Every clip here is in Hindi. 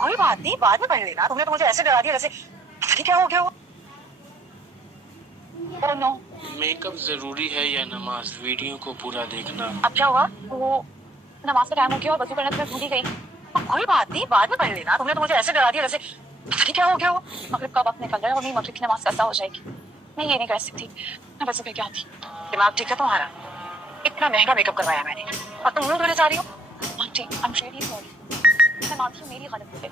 कोई बात नहीं, बाद में पढ़ लेना। तुमने तो मुझे ऐसे डरा दिया जैसे पता नहीं क्या हो गया हो। Oh no. मेकअप जरूरी है या नमाज? वीडियो को पूरा देखना। अब क्या हुआ? वो नमाज का टाइम हो गया और वजू करना तो मैं भूल ही गई। कोई बात नहीं, बाद में पढ़ लेना। तुमने तो मुझे ऐसे डरा दिया जैसे पता नहीं क्या हो गया हो। मगरिब का वक्त निकल रहा है और मेरी मगरिब की नमाज कैसा हो जाएगी। मैं ये नहीं कर सकती, मैं वजू करके आती। दिमाग ठीक है तुम्हारा? इतना महंगा मेकअप करवाया मैंने और तुम मुंह धोने जा रही हो। Aunty, I am really sorry. मैं मानती हूँ मेरी गलती है।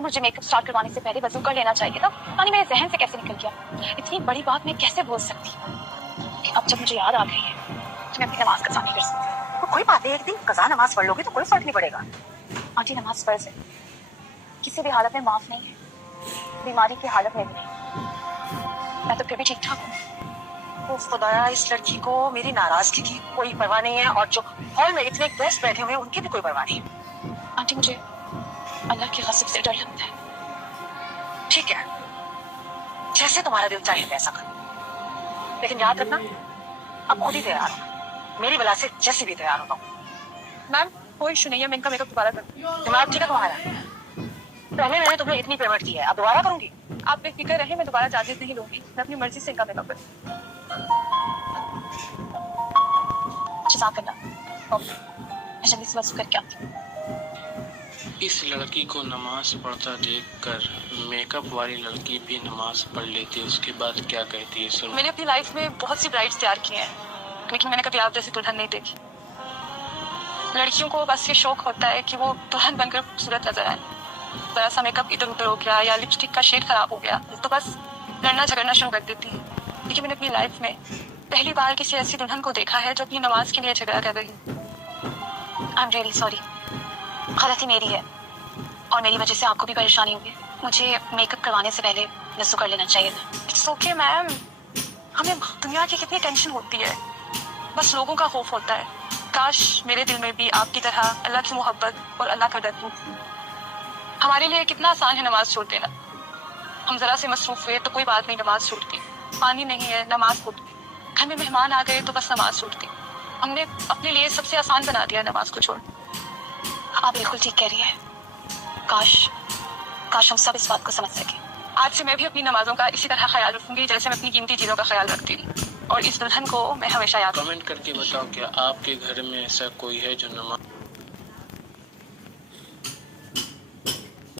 मुझे मेकअप स्टार्ट करवाने से पहले वजू कर लेना चाहिए था। पता नहीं मेरे जहन से कैसे निकल गया। इतनी बड़ी बात मैं कैसे बोल सकती हूँ। अब जब मुझे याद आ गई है तो मैं अपनी नमाज कज़ा नहीं कर सकती। तो कोई बात है, एक दिन कज़ा नमाज पढ़ लोगे तो कोई फर्क नहीं पड़ेगा। आंटी, नमाज फर्ज है, किसी भी हालत में माफ नहीं है, बीमारी की हालत में भी नहीं। मैं तो फिर भी ठीक ठाक हूँ। खुदाया, इस लड़की को मेरी नाराजगी की कोई परवाह नहीं है और जो हॉल में इतने गेस्ट बैठे हुए हैं उनकी भी कोई परवाह नहीं है। आंटी, मुझे अल्लाह के ग़ज़ब से डर लगता है। ठीक है, जैसे तुम्हारा दिल चाहे वैसा करो, लेकिन याद रखना अब खुद ही तैयार हो। मेरी बला से जैसे भी तैयार होता हूँ। मैम, कोई इशू नहीं है, मैं इनका मेकअप दोबारा करूँ। दिमाग ठीक है तुम्हारा? पहले मैंने तुम्हें इतनी पेमेंट की है, अब दोबारा करूंगी? आप बेफिक्र रहे, मैं दोबारा चार्जेस नहीं लूंगी। मैं अपनी मर्जी से इनका मेकअप करूँ। जज़ाकल्लाह। मैं जल्दी से वज़ू करके आती हूँ। इस लड़की को नमाज पढ़ता देखकर मेकअप वाली लड़की भी नमाज पढ़ लेती है, उसके बाद क्या कहती है सुनो। मैंने अपनी लाइफ में बहुत सी ब्राइड्स तैयार की हैं, लेकिन मैंने कभी आप जैसी दुल्हन नहीं देखी। लड़कियों को बस ये शौक होता है कि वो दुल्हन बनकर खूबसूरत नजर आए। जरा सा मेकअप इधर उधर हो गया या लिपस्टिक का शेड खराब हो गया तो बस लड़ना झगड़ना शुरू कर देती है। लेकिन मैंने अपनी लाइफ में पहली बार किसी ऐसी दुल्हन को देखा है जो अपनी नमाज के लिए झगड़ा कर रही है। आई एम रियली सॉरी, गलती मेरी है और मेरी वजह से आपको भी परेशानी होगी। मुझे मेकअप करवाने से पहले वज़ू कर लेना चाहिए था। इट्स ओके मैम, हमें दुनिया की कितनी टेंशन होती है, बस लोगों का खौफ होता है। काश मेरे दिल में भी आपकी तरह अल्लाह की मोहब्बत और अल्लाह का डर हो। हमारे लिए कितना आसान है नमाज छोड़ देना। हम जरा से मसरूफ हुए तो कोई बात नहीं, नमाज छूटती। पानी नहीं है, नमाज छूटती। घर में मेहमान आ गए तो बस नमाज छूटती। हमने अपने लिए सबसे आसान बना दिया नमाज को छोड़। आप बिल्कुल ठीक कह रही है। काश हम सब इस बात को समझ सके। आज से मैं भी अपनी नमाजों का इसी तरह ख्याल रखूंगी जैसे मैं अपनी कीमती चीजों का ख्याल रखती हूँ। और इस दुल्हन को मैं हमेशा याद कमेंट करके बताओ क्या आपके घर में ऐसा कोई है जो नमाज